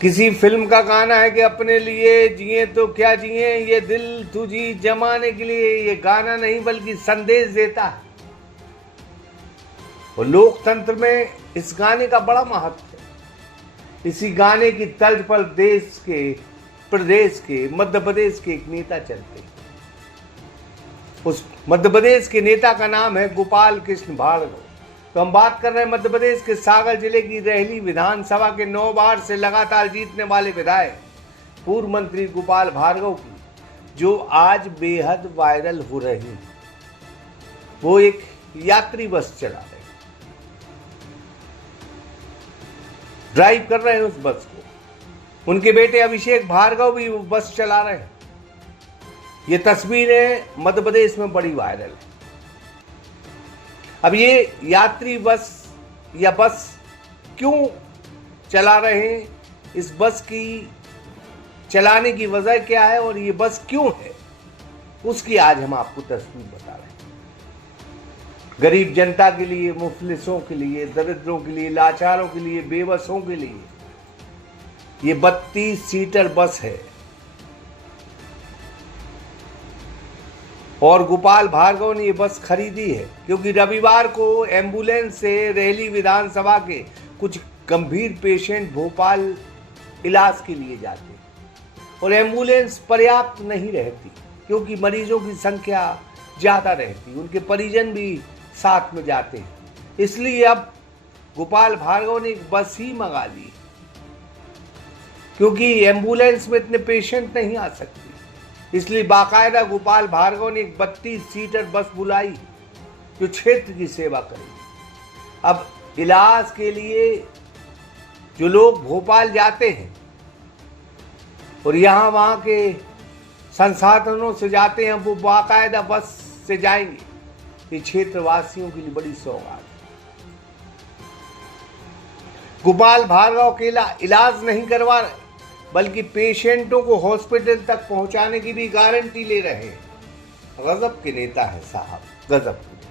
किसी फिल्म का गाना है कि अपने लिए जिए तो क्या जिए, ये दिल तुझी जमाने के लिए। ये गाना नहीं बल्कि संदेश देता है। और लोकतंत्र में इस गाने का बड़ा महत्व है। इसी गाने की तर्ज पर प्रदेश के मध्य प्रदेश के एक नेता चलते हैं। उस मध्य प्रदेश के नेता का नाम है गोपाल कृष्ण भार्गव। तो हम बात कर रहे हैं मध्य प्रदेश के सागर जिले की रेहली विधानसभा के 9 बार से लगातार जीतने वाले विधायक पूर्व मंत्री गोपाल भार्गव की, जो आज बेहद वायरल हो रही है। वो एक यात्री बस चला रहे, ड्राइव कर रहे हैं उस बस को। उनके बेटे अभिषेक भार्गव भी वो बस चला रहे हैं। ये तस्वीरें मध्य प्रदेश में बड़ी वायरल है। अब ये यात्री बस या बस क्यों चला रहे हैं, इस बस की चलाने की वजह क्या है और ये बस क्यों है, उसकी आज हम आपको तस्वीर बता रहे हैं। गरीब जनता के लिए, मुफलिसों के लिए, दरिद्रों के लिए, लाचारों के लिए, बेबसों के लिए ये 32 सीटर बस है। और गोपाल भार्गव ने ये बस खरीदी है क्योंकि रविवार को एम्बुलेंस से रेहली विधानसभा के कुछ गंभीर पेशेंट भोपाल इलाज के लिए जाते हैं और एम्बुलेंस पर्याप्त नहीं रहती क्योंकि मरीजों की संख्या ज़्यादा रहती, उनके परिजन भी साथ में जाते हैं। इसलिए अब गोपाल भार्गव ने एक बस ही मंगा ली क्योंकि एम्बुलेंस में इतने पेशेंट नहीं आ सकते। इसलिए बाकायदा गोपाल भार्गव ने एक 32 सीटर बस बुलाई जो क्षेत्र की सेवा करेगी। अब इलाज के लिए जो लोग भोपाल जाते हैं और यहाँ वहाँ के संसाधनों से जाते हैं, वो बाकायदा बस से जाएंगे। ये क्षेत्रवासियों के लिए बड़ी सौगात है। गोपाल भार्गव अकेला इलाज नहीं करवा रहे बल्कि पेशेंटों को हॉस्पिटल तक पहुंचाने की भी गारंटी ले रहे हैं। गजब के नेता है साहब, गजब के।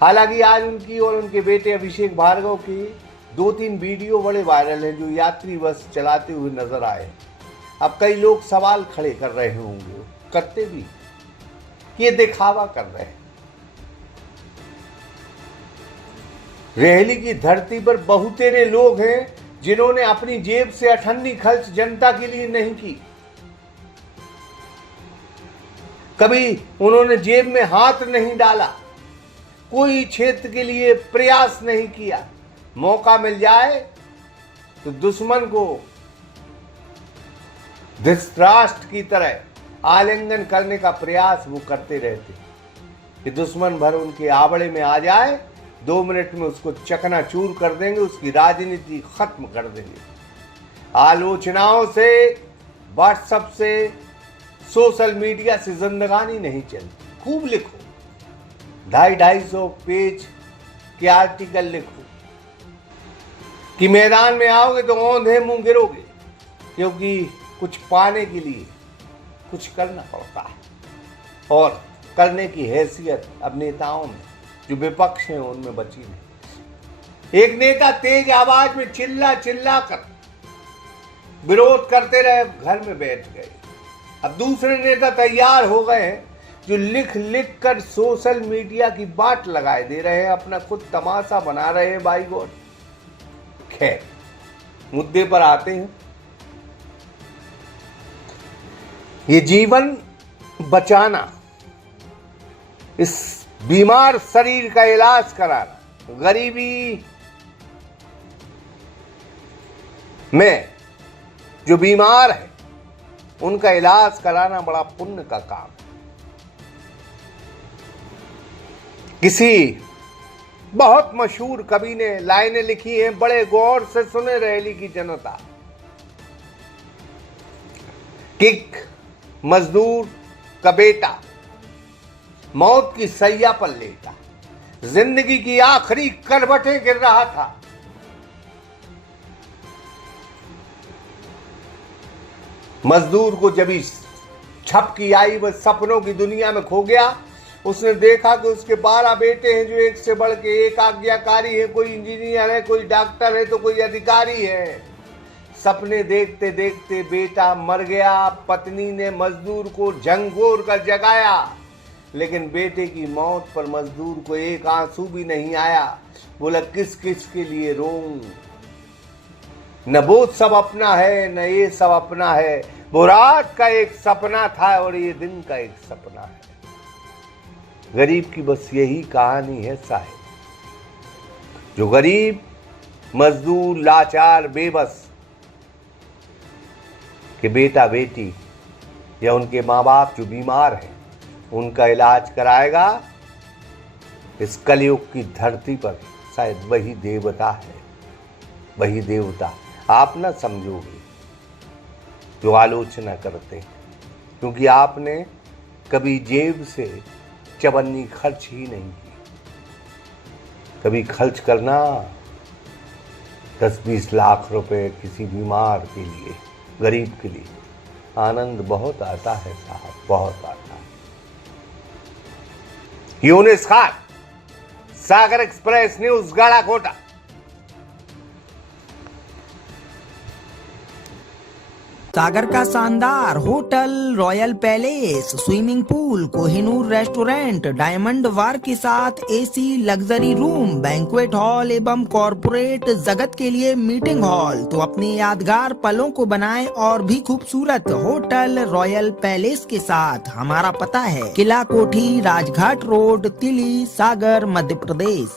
हालांकि आज उनकी और उनके बेटे अभिषेक भार्गव की 2-3 वीडियो बड़े वायरल हैं जो यात्री बस चलाते हुए नजर आए। अब कई लोग सवाल खड़े कर रहे होंगे, करते भी, ये दिखावा कर रहे हैं। रेहली की धरती पर बहुतेरे लोग हैं जिन्होंने अपनी जेब से अठन्नी खर्च जनता के लिए नहीं की। कभी उन्होंने जेब में हाथ नहीं डाला, कोई क्षेत्र के लिए प्रयास नहीं किया। मौका मिल जाए तो दुश्मन को धृतराष्ट्र की तरह आलिंगन करने का प्रयास वो करते रहते कि दुश्मन भर उनके आबड़े में आ जाए, 2 मिनट में उसको चकनाचूर कर देंगे, उसकी राजनीति खत्म कर देंगे। आलोचनाओं से, व्हाट्सएप से, सोशल मीडिया से जिंदगानी नहीं चलती। खूब लिखो, 250-250 पेज के आर्टिकल लिखो कि मैदान में आओगे तो औंधे मुंह गिरोगे, क्योंकि कुछ पाने के लिए कुछ करना पड़ता है। और करने की हैसियत अब नेताओं में, जो विपक्ष हैं, उनमें बची नहीं। एक नेता तेज आवाज में चिल्ला कर विरोध करते रहे, घर में बैठ गए। अब दूसरे नेता तैयार हो गए हैं जो लिख कर सोशल मीडिया की बाट लगाए दे रहे हैं, अपना खुद तमाशा बना रहे हैं। बाई गॉड, खैर मुद्दे पर आते हैं। ये जीवन बचाना, इस बीमार शरीर का इलाज कराना, गरीबी में जो बीमार है उनका इलाज कराना बड़ा पुण्य का काम। किसी बहुत मशहूर कवि ने लाइनें लिखी हैं, बड़े गौर से सुने रेहली की जनता। कि मजदूर का बेटा मौत की सैया पर लेटा, जिंदगी की आखिरी करवटें गिर रहा था। मजदूर को जब इस झपकी आई, वह सपनों की दुनिया में खो गया। उसने देखा कि उसके 12 बेटे हैं जो एक से बढ़ के एक आज्ञाकारी है। कोई इंजीनियर है, कोई डॉक्टर है, तो कोई अधिकारी है। सपने देखते देखते बेटा मर गया। पत्नी ने मजदूर को झंझोर कर जगाया, लेकिन बेटे की मौत पर मजदूर को एक आंसू भी नहीं आया। बोला किस किस के लिए रोऊं, न वो सब अपना है न ये सब अपना है। वो रात का एक सपना था और ये दिन का एक सपना है। गरीब की बस यही कहानी है साहब। जो गरीब, मजदूर, लाचार, बेबस के बेटा बेटी या उनके माँ बाप जो बीमार हैं, उनका इलाज कराएगा इस कलयुग की धरती पर, शायद वही देवता है, वही देवता। आप ना समझोगे जो आलोचना करते हैं, क्योंकि आपने कभी जेब से चवन्नी खर्च ही नहीं की। कभी खर्च करना 10-20 लाख रुपए किसी बीमार के लिए, गरीब के लिए, आनंद बहुत आता है साहब, बहुत आता है। Younis Khan, Sagar express news, Garhakota. सागर का शानदार hotel, royal palace, swimming pool, Kohinoor restaurant, diamond bar के साथ AC, luxury room, banquet hall एवं कॉर्पोरेट जगत के लिए मीटिंग हॉल। तो अपने यादगार पलों को बनाएं और भी खूबसूरत। होटल रॉयल पैलेस के साथ हमारा पता है किला कोठी, राजघाट रोड, तिली, सागर, मध्य प्रदेश।